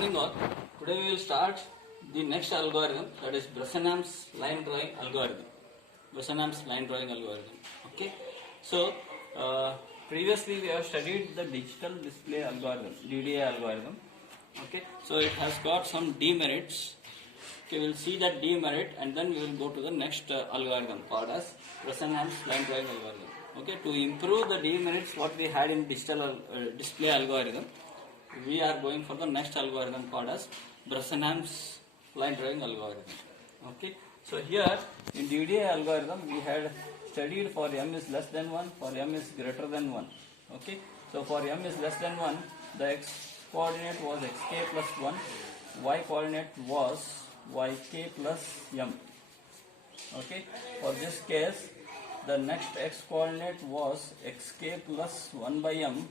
morning all. Today we will start the next algorithm, that is Bresenham's line drawing algorithm. Bresenham's line drawing algorithm. Okay. So previously we have studied the digital display algorithm, DDA algorithm. Okay. So it has got some demerits. Okay, we will see that demerit and then we will go to the next algorithm called as Bresenham's line drawing algorithm. Okay, to improve the demerits what we had in digital display algorithm, we are going for the next algorithm called as Bresenham's line drawing algorithm. Okay, so here in DDA algorithm we had studied for m is less than 1, for m is greater than 1. Okay, so for m is less than 1, the x coordinate was xk plus 1, y coordinate was yk plus m. Okay, for this case the next x coordinate was xk plus 1 by m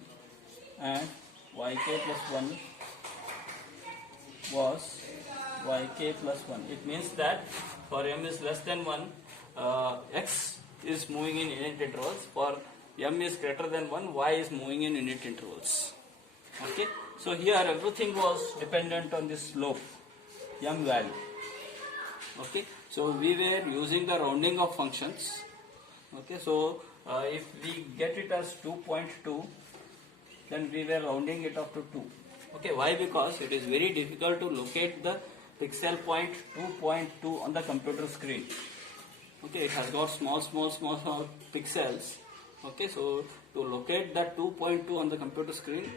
and yk plus 1 was yk plus 1. It means that for m is less than 1, x is moving in unit intervals. For m is greater than 1, y is moving in unit intervals. Okay, so here everything was dependent on this slope, m value. Okay, so we were using the rounding of functions. Okay, so if we get it as 2.2, then we were rounding it up to 2. Okay, why? Because it is very difficult to locate the pixel point 2.2 on the computer screen. Okay, it has got small pixels. Okay, so to locate that 2.2 on the computer screen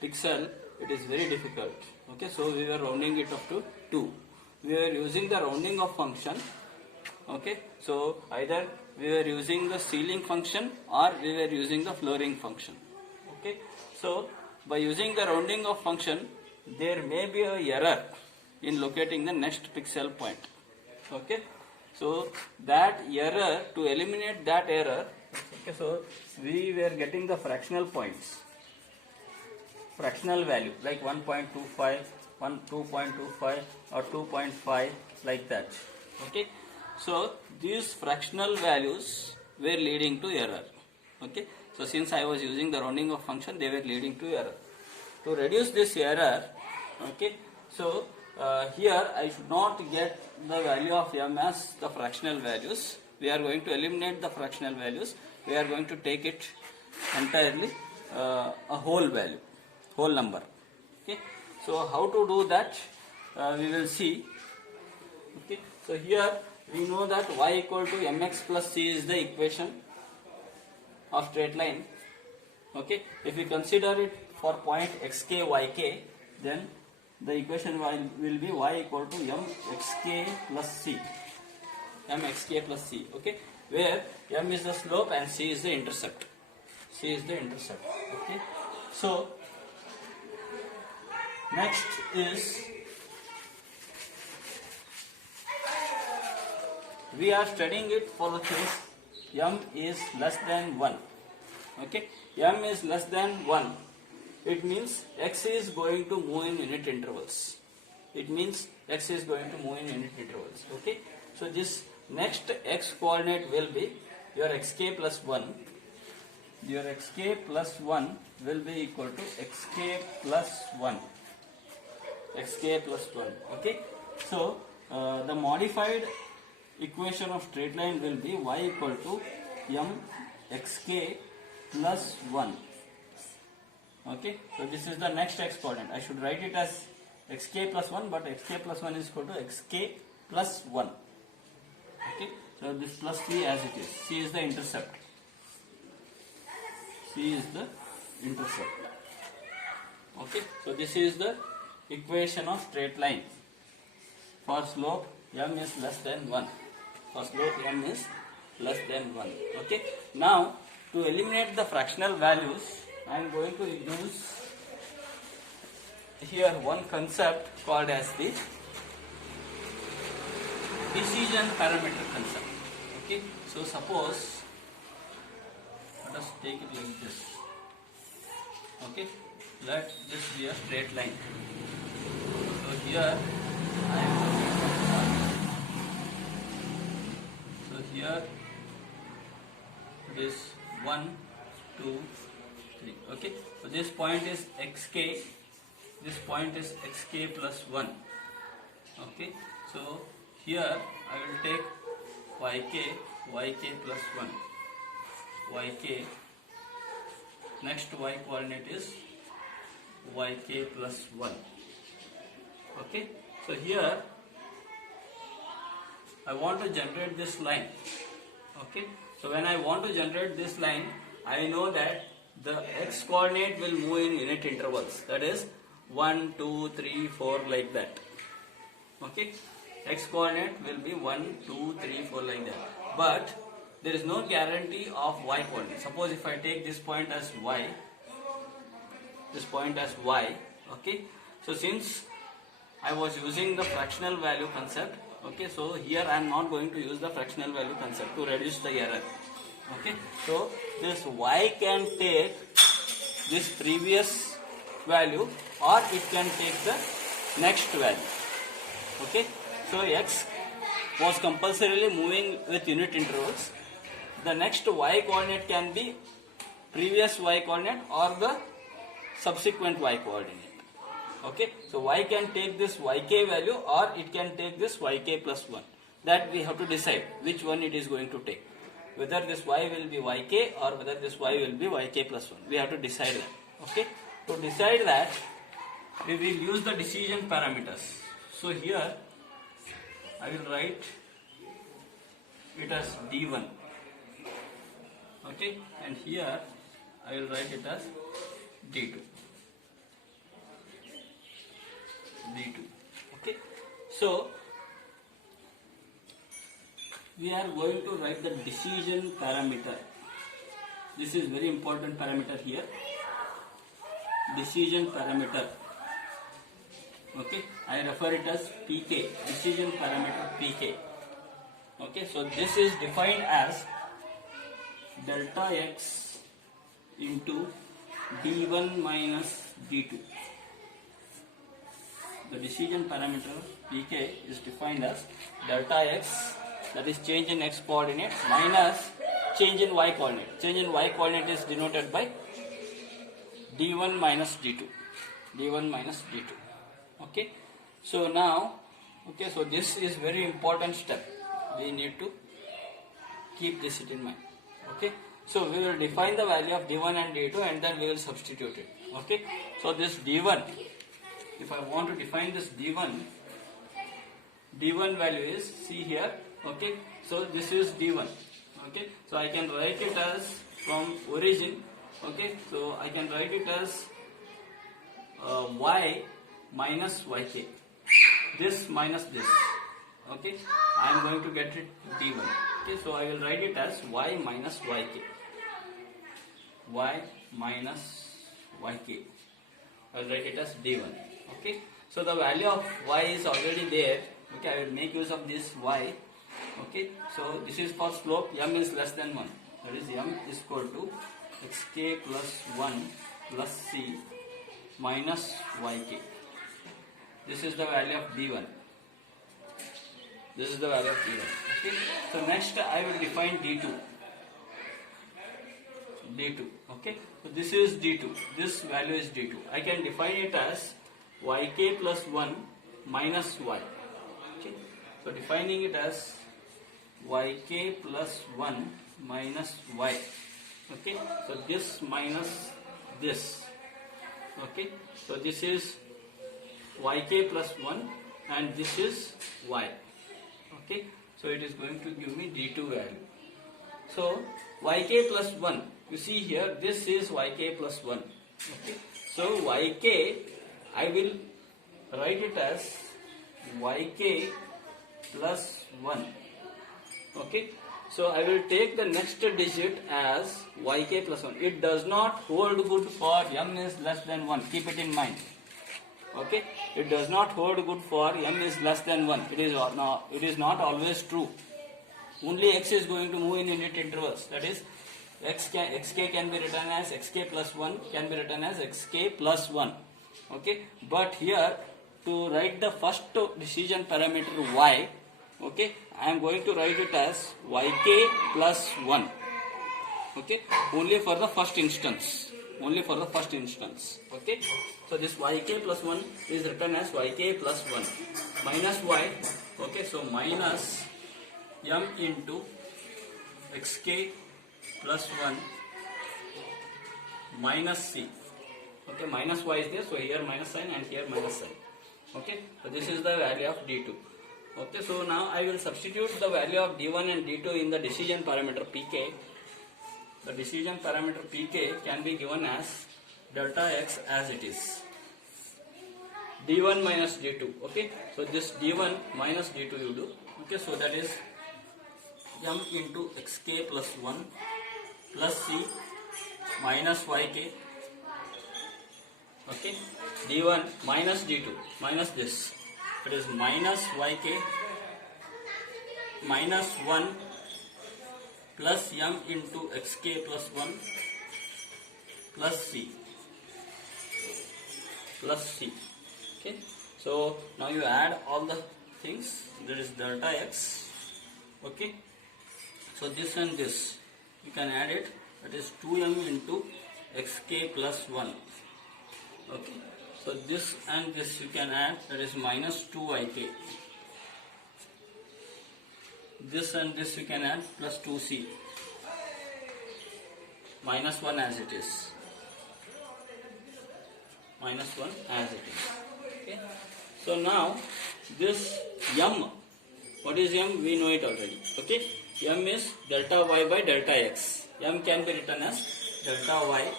pixel, it is very difficult. Okay, so we were rounding it up to 2. We were using the rounding of function. Okay, so either we were using the ceiling function or we were using the flooring function. Okay, so by using the rounding of function, there may be a error in locating the next pixel point. Okay, so that error, to eliminate that error, okay, so we were getting the fractional points, fractional value like 1.25, 2.25 or 2.5, like that. Okay, so these fractional values were leading to error. Okay, so since I was using the rounding of function, they were leading to error. To reduce this error, okay, so here I should not get the value of m as the fractional values. We are going to eliminate the fractional values. We are going to take it entirely a whole value, whole number. Okay, so how to do that we will see. Okay, so here we know that y equal to mx plus c is the equation of straight line. Okay, if we consider it for point xk yk, then the equation will be y equal to mxk plus c, mxk plus c. Okay, where m is the slope and c is the intercept. C is the intercept. Okay, so next is we are studying it for the case m is less than 1. Okay, m is less than 1. It means x is going to move in unit intervals. It means x is going to move in unit intervals. Okay, so this next x coordinate will be your xk plus 1. Your xk plus 1 will be equal to xk plus 1. Xk plus 1. Okay, so the modified equation of straight line will be y equal to m xk plus 1. Okay, so this is the next x coordinate. I should write it as xk plus 1, but xk plus 1 is equal to xk plus 1. Okay, so this plus c as it is. C is the intercept. C is the intercept. Okay, so this is the equation of straight line for slope m is less than 1. For slope m is less than 1. Okay, now to eliminate the fractional values, I am going to use here one concept called as the decision parameter concept. Okay, so suppose let us take it like this. Okay, let this be a straight line. So here I am here it is 1, 2, 3. Okay, so this point is xk, this point is xk plus 1. Okay, so here I will take yk plus 1, yk, next y coordinate is yk plus 1. Okay, so here I want to generate this line. Okay, so when I want to generate this line, I know that the x coordinate will move in unit intervals, that is 1, 2, 3, 4 like that. Okay, x coordinate will be 1, 2, 3, 4 like that, but there is no guarantee of y coordinate. Suppose if I take this point as y, this point as y, okay, so since I was using the fractional value concept, okay, so here I am not going to use the fractional value concept to reduce the error. Okay, so this y can take this previous value or it can take the next value. Okay, so x was compulsorily moving with unit intervals. The next y coordinate can be previous y coordinate or the subsequent y coordinate. Okay, so y can take this yk value or it can take this yk plus 1. That we have to decide which one it is going to take. Whether this y will be yk or whether this y will be yk plus 1. We have to decide that. Okay, to decide that we will use the decision parameters. So here I will write it as d1. Okay, and here I will write it as d2. Okay, so we are going to write the decision parameter. This is very important parameter here. Decision parameter. Okay, I refer it as pk, decision parameter pk. Okay, so this is defined as delta x into d1 minus d2. The decision parameter pk is defined as delta x, that is change in x coordinate, minus change in y coordinate. Change in y coordinate is denoted by d1 minus d2. d1 minus d2. Okay, so now, okay, so this is very important step. We need to keep this in mind. Okay, so we will define the value of d1 and d2 and then we will substitute it. Okay, so this d1, if I want to define this d1 value is, see here, okay, so this is d1. Okay, so I can write it as from origin. Okay, so I can write it as y minus yk, this minus this. Okay, I am going to get it d1. Okay, so I will write it as y minus yk, y minus yk. I will write it as d1. Okay, so the value of y is already there. Okay, I will make use of this y. Okay, so this is for slope m is less than 1. That is m is equal to xk plus 1 plus c minus yk. This is the value of d1. This is the value of d1. Okay, so next I will define d2. Okay, so this is d2. This value is d2. I can define it as yk plus 1 minus y. Okay, so defining it as yk plus 1 minus y. Okay, so this minus this. Okay, so this is yk plus 1 and this is y. Okay, so it is going to give me d2 value. So yk plus 1, you see here, this is yk plus 1. Okay, so yk, I will write it as yk plus 1. Okay, so I will take the next digit as yk plus 1. It does not hold good for m is less than 1. Keep it in mind. Okay, it does not hold good for m is less than 1. It is not always true. Only x is going to move in unit intervals. That is, xk can be written as xk plus 1, can be written as xk plus 1. Okay, but here to write the first decision parameter y, okay, I am going to write it as yk plus 1. Okay, only for the first instance. only for the first instance. Okay, so this yk plus 1 is written as yk plus 1 minus y. Okay, so minus m into xk plus 1 minus c. Okay, minus y is there, so here minus sign and here minus sign. Okay, so this is the value of d2. Okay, so now I will substitute the value of d1 and d2 in the decision parameter pk. The decision parameter pk can be given as delta x as it is, d1 minus d2. Okay, so this d1 minus d2 you do. Okay, so that is m into xk plus 1 plus c minus yk. Okay, d1 minus d2 minus this, it is minus yk minus 1 plus m into xk plus 1 plus c plus c. Okay, so now you add all the things, there is delta x. Okay, so this and this you can add it, that is 2m into xk plus 1. Okay, so this and this you can add, that is minus 2yk. This and this you can add, plus 2c minus 1 as it is, minus 1 as it is. Okay, so now this m, what is m? We know it already. Okay, m is delta y by delta x. M can be written as delta y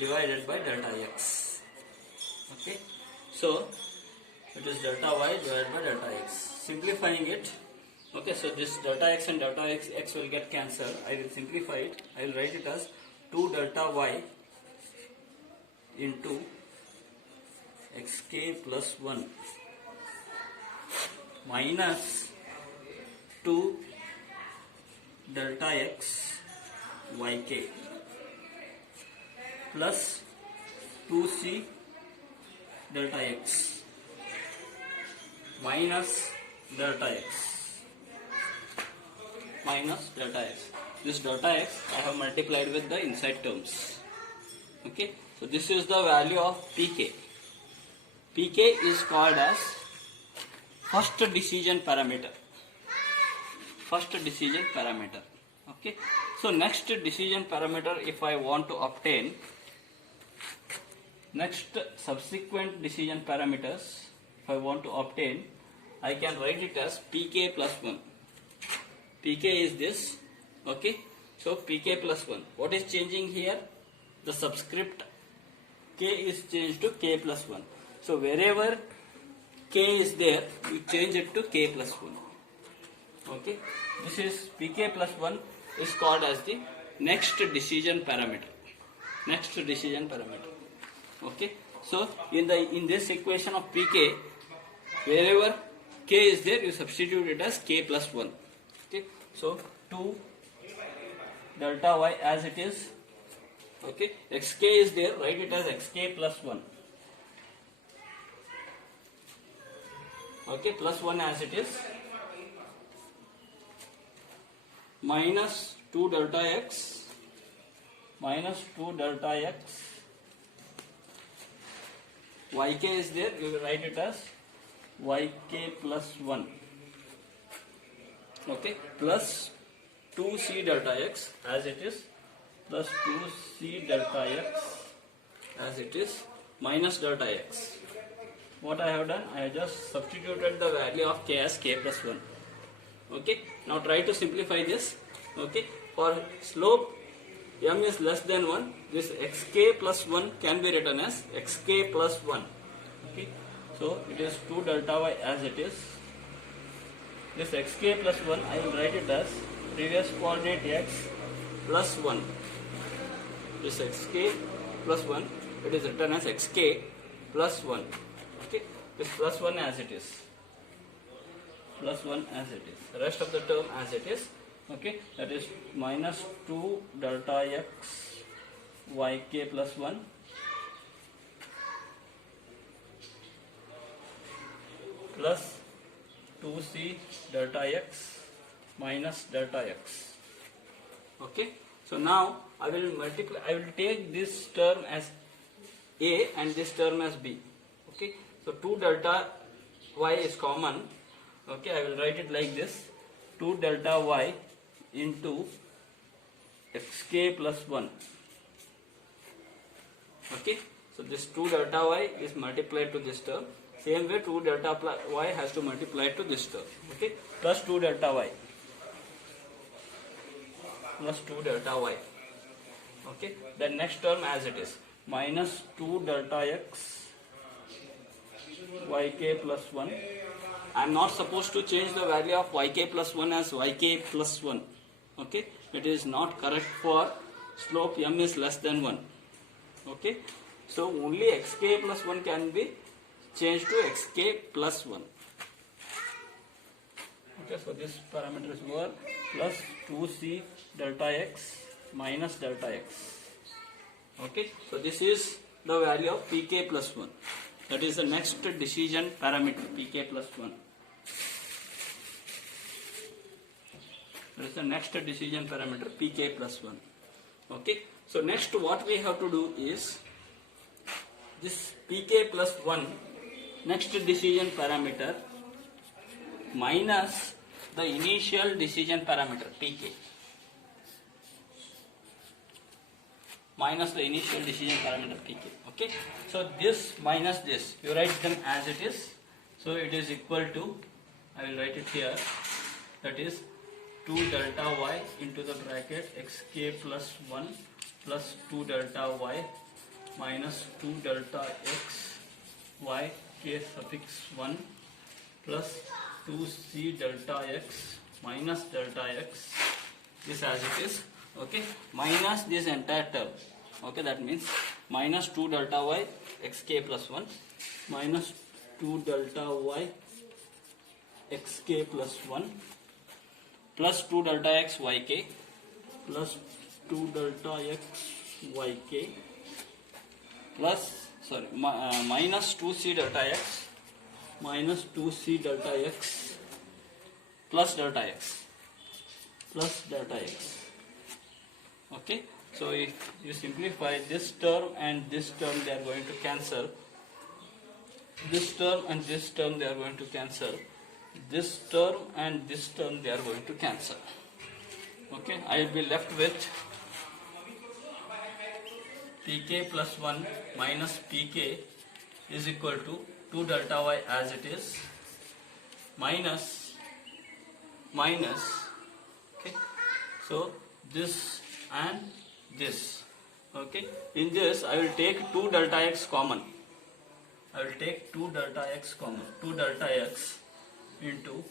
divided by delta x. Okay, so it is delta y divided by delta x. Simplifying it. Okay, so this delta x and delta x will get cancelled. I will simplify it. I will write it as 2 delta y into xk plus 1 minus 2 delta x yk plus 2c delta x minus delta x minus delta x. This delta x I have multiplied with the inside terms. Okay, so this is the value of pk. Pk is called as first decision parameter. First decision parameter. Okay, so next decision parameter, if I want to obtain next subsequent decision parameters, if I want to obtain, I can write it as pk plus 1. Pk is this. Okay, so pk plus 1. What is changing here? The subscript k is changed to k plus 1. So wherever k is there, you change it to k plus 1. Okay, this is pk plus 1 is called as the next decision parameter. Next decision parameter. Okay, so in this equation of pk, wherever k is there, you substitute it as k plus 1. Okay, so 2 delta y as it is. Okay, xk is there, write it as xk plus 1. Okay, plus 1 as it is, minus 2 delta x minus 2 delta x, yk is there, you will write it as yk plus 1. Okay, plus 2c delta x as it is, plus 2c delta x as it is, minus delta x. What I have done, I have just substituted the value of k as k plus 1. Okay, now try to simplify this. Okay, for slope m is less than 1, this xk plus 1 can be written as xk plus 1. Okay, so it is 2 delta y as it is. This xk plus 1, I will write it as previous coordinate x plus 1. This xk plus 1, it is written as xk plus 1. Okay, this plus 1 as it is. Plus 1 as it is. The rest of the term as it is. Okay, that is minus 2 delta x yk plus 1 plus 2c delta x minus delta x. Okay, So now I will multiply. I will take this term as A and this term as B. Okay. So 2 delta y is common. Okay. I will write it like this: 2 delta y into xk plus 1. Okay. So this 2 delta y is multiplied to this term. Same way 2 delta y has to multiply to this term. Okay. Plus 2 delta y. Plus 2 delta y. Okay. The next term as it is. Minus 2 delta x yk plus 1. I am not supposed to change the value of yk plus 1 as yk plus 1. Okay. It is not correct for slope m is less than 1. Okay. So only xk plus 1 can be changed to xk plus 1. Okay. So this parameter is over plus 2c delta x minus delta x. Okay. So this is the value of pk plus 1. That is the next decision parameter, pk plus 1. That is the next decision parameter, pk plus 1. Okay. So next what we have to do is this pk plus 1 next decision parameter minus the initial decision parameter pk. Minus the initial decision parameter pk. Okay. So this minus this, you write them as it is. So it is equal to, I will write it here, that is 2 delta y into the bracket xk plus 1 plus 2 delta y minus 2 delta x y k suffix 1 plus 2c delta x minus delta x, this as it is. Okay, minus this entire term. Okay, that means minus 2 delta y xk plus 1 minus 2 delta y xk plus 1 plus 2 delta x yk plus 2 delta x yk plus minus 2c delta x minus 2c delta x plus delta x plus delta x. Okay, so if you simplify this term and this term, they are going to cancel. This term and this term, they are going to cancel. This term and this term, they are going to cancel. Okay, I will be left with pk plus 1 minus pk is equal to 2 delta y as it is minus, okay, so this and this. Okay, in this I will take 2 delta x common. I will take 2 delta x common. 2 delta x into,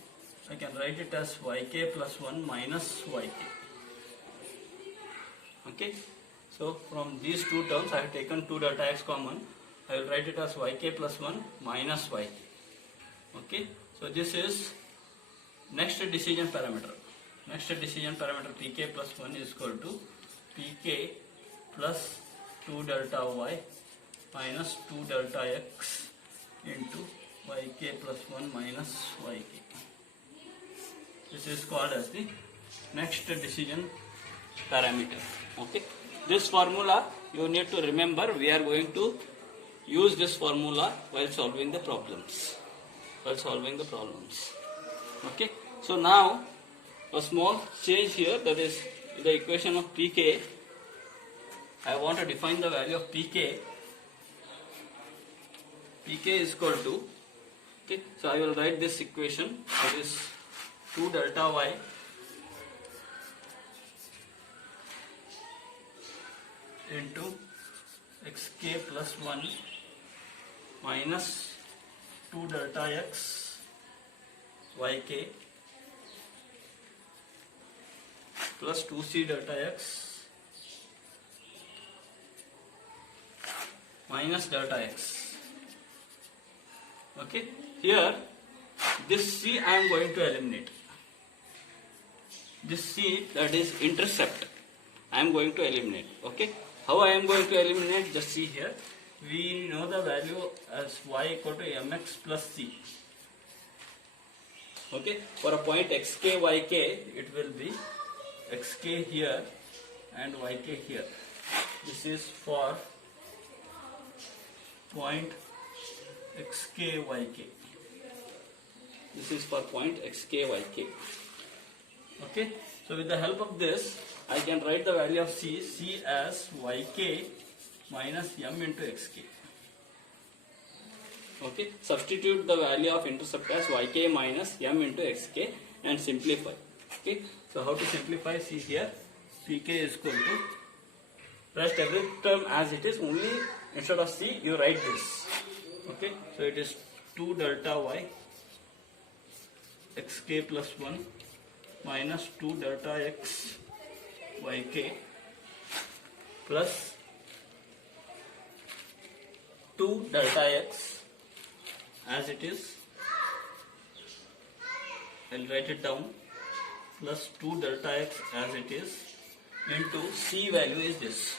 I can write it as yk plus 1 minus yk. Okay, so from these two terms I have taken 2 delta x common. I will write it as yk plus 1 minus yk. Okay, so this is next decision parameter. Next decision parameter pk plus 1 is equal to pk plus 2 delta y minus 2 delta x into yk plus 1 minus yk. This is called as the next decision parameter. Okay, this formula you need to remember. We are going to use this formula while solving the problems. Okay, so now a small change here, that is the equation of pk. I want to define the value of pk. Pk is equal to, okay, so I will write this equation, that is 2 delta y into xk plus 1 minus 2 delta x yk plus 2c delta x minus delta x. Okay, here this c I am going to eliminate. This c, that is intercept, I am going to eliminate. Okay, how I am going to eliminate? Just see here. We know the value as y equal to mx plus c. Okay, for a point xk yk, it will be xk here and yk here. This is for point xk yk. This is for point xk yk. Okay, so with the help of this, I can write the value of C as yk minus m into xk. Okay, substitute the value of intercept as yk minus m into xk and simplify. Okay, so how to simplify? See here, pk is equal to, rest every term as it is, only instead of c you write this. Okay, so it is 2 delta y xk plus 1 minus 2 delta x yk plus 2 delta x as it is. I'll write it down, plus 2 delta x as it is into c value is this,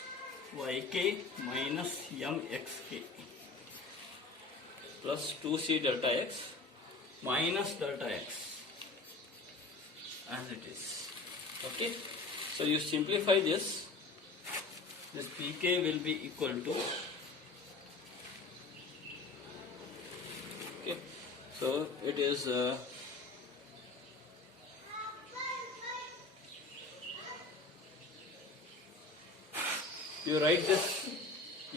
yk minus mxk plus 2c delta x minus delta x as it is. Okay, so you simplify this pk will be equal to, okay, so it is you write this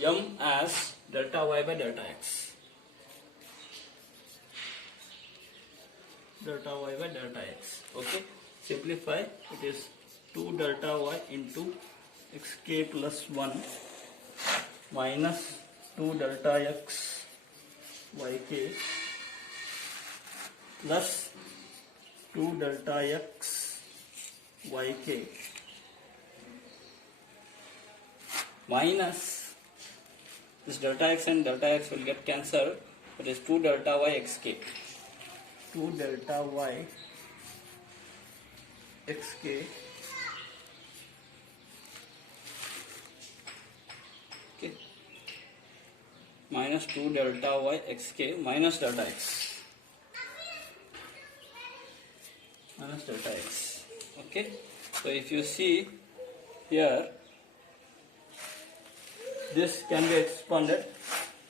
m as delta y by delta x, delta y by delta x. Okay, simplify, it is 2 delta y into xk plus 1 minus 2 delta x yk plus 2 delta x yk minus this delta x and delta x will get cancelled. It is 2 delta y xk. 2 delta y xk, okay, minus 2 delta y xk minus delta x, minus delta x. Okay, so if you see here, this can be expanded.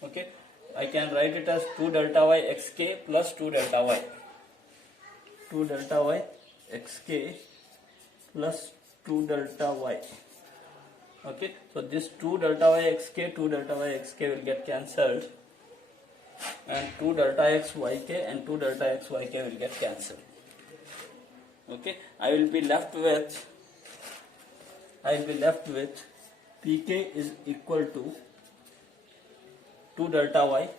Okay, I can write it as 2 delta y xk plus 2 delta y, 2 delta y xk plus 2 delta y. Okay, so this 2 delta y xk, 2 delta y xk will get cancelled, and 2 delta x yk and 2 delta x yk will get cancelled. Okay, I will be left with pk is equal to 2 delta y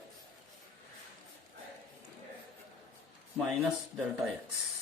minus delta x.